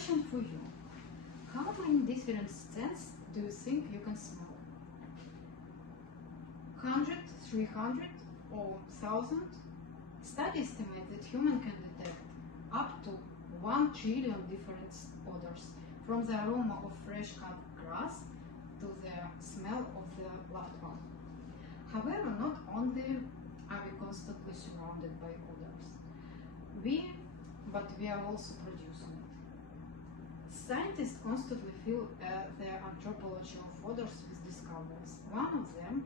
Question for you. How many different scents do you think you can smell? 100, 300 or 1,000? Studies estimate that humans can detect up to 1 trillion different odors, from the aroma of fresh cut grass to the smell of the loved one. However, not only are we constantly surrounded by odors, but we are also producing it. Scientists constantly fill the anthropology of odors with discoveries. One of them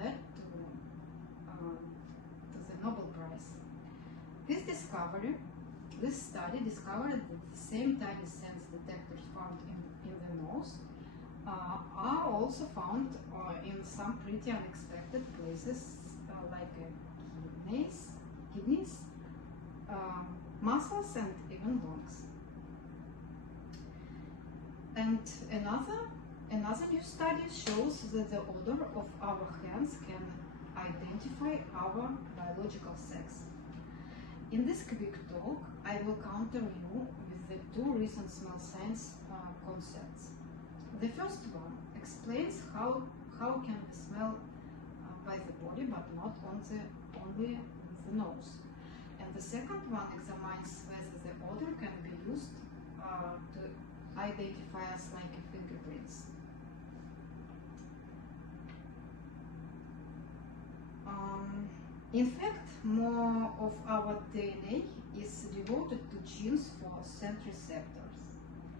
led to the Nobel Prize. This study discovered that the same tiny sense detectors found in the nose are also found in some pretty unexpected places like kidneys, muscles, and even lungs. And another new study shows that the odor of our hands can identify our biological sex. In this quick talk, I will counter you with the two recent smell science concepts. The first one explains how can we smell by the body, but not only with the nose. And the second one examines whether the odor can be used to identify us like fingerprints. In fact, more of our DNA is devoted to genes for scent receptors.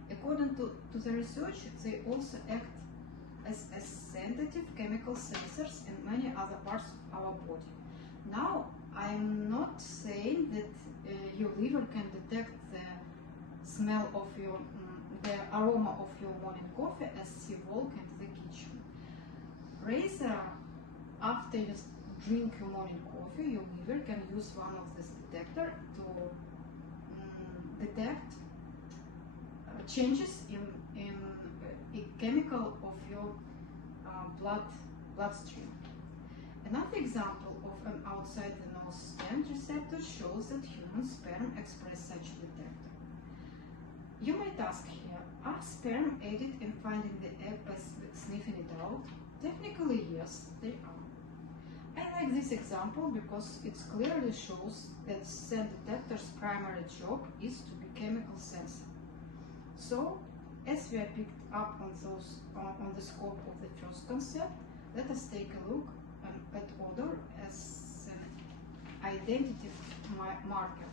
According to the research, they also act as sensitive chemical sensors in many other parts of our body. Now, I'm not saying that your liver can detect the smell of the aroma of your morning coffee as you walk into the kitchen. Rather, after you drink your morning coffee, your liver can use one of this detector to detect changes in a chemical of your bloodstream. Another example of an outside the nose scent receptor shows that human sperm express such a detector. You might ask here, are sperm aided in finding the egg by sniffing it out? Technically, yes, they are. I like this example because it clearly shows that scent detector's primary job is to be chemical sensor. So, as we are picked up on the scope of the first concept, let us take a look at odor as an identity marker.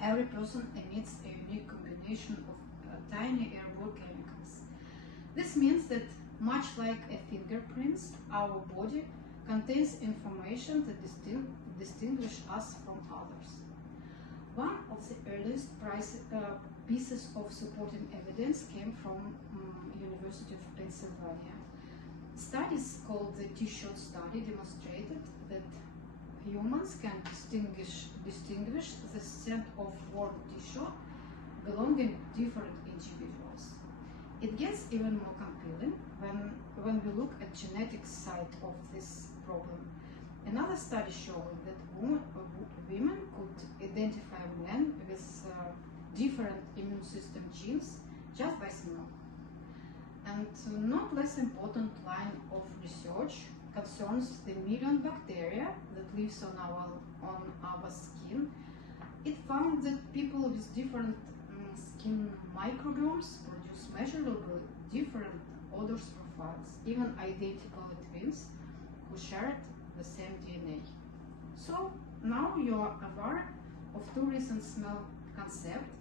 Every person emits a unique combination of tiny airborne chemicals. This means that, much like a fingerprints, our body contains information that distinguish us from others. One of the earliest pieces of supporting evidence came from University of Pennsylvania. Studies called the T-shirt study demonstrated that humans can distinguish the scent of worn T-shirt belonging to different individuals. It gets even more compelling when we look at genetic side of this problem. Another study showing that women could identify men with different immune system genes just by smell. And not less important line of research concerns the million bacteria that lives on our skin. It found that people with different skin microbiomes produce measurably different odors profiles, even identical twins who shared the same DNA. So now you are aware of two recent smell concepts,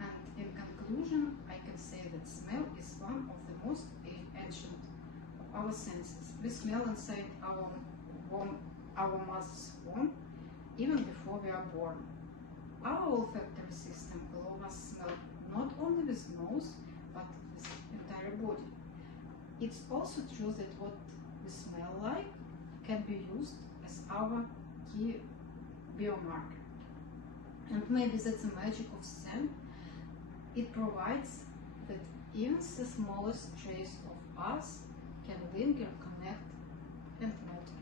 and in conclusion, I can say that smell is one of the most ancient of our senses. We smell inside our mother's womb even before we are born. Our olfactory system allows us smell not only with nose but with entire body. It's also true that what we smell like can be used as our key biomarker. And maybe that's the magic of scent. It provides that even the smallest trace of us can linger, connect, and matter.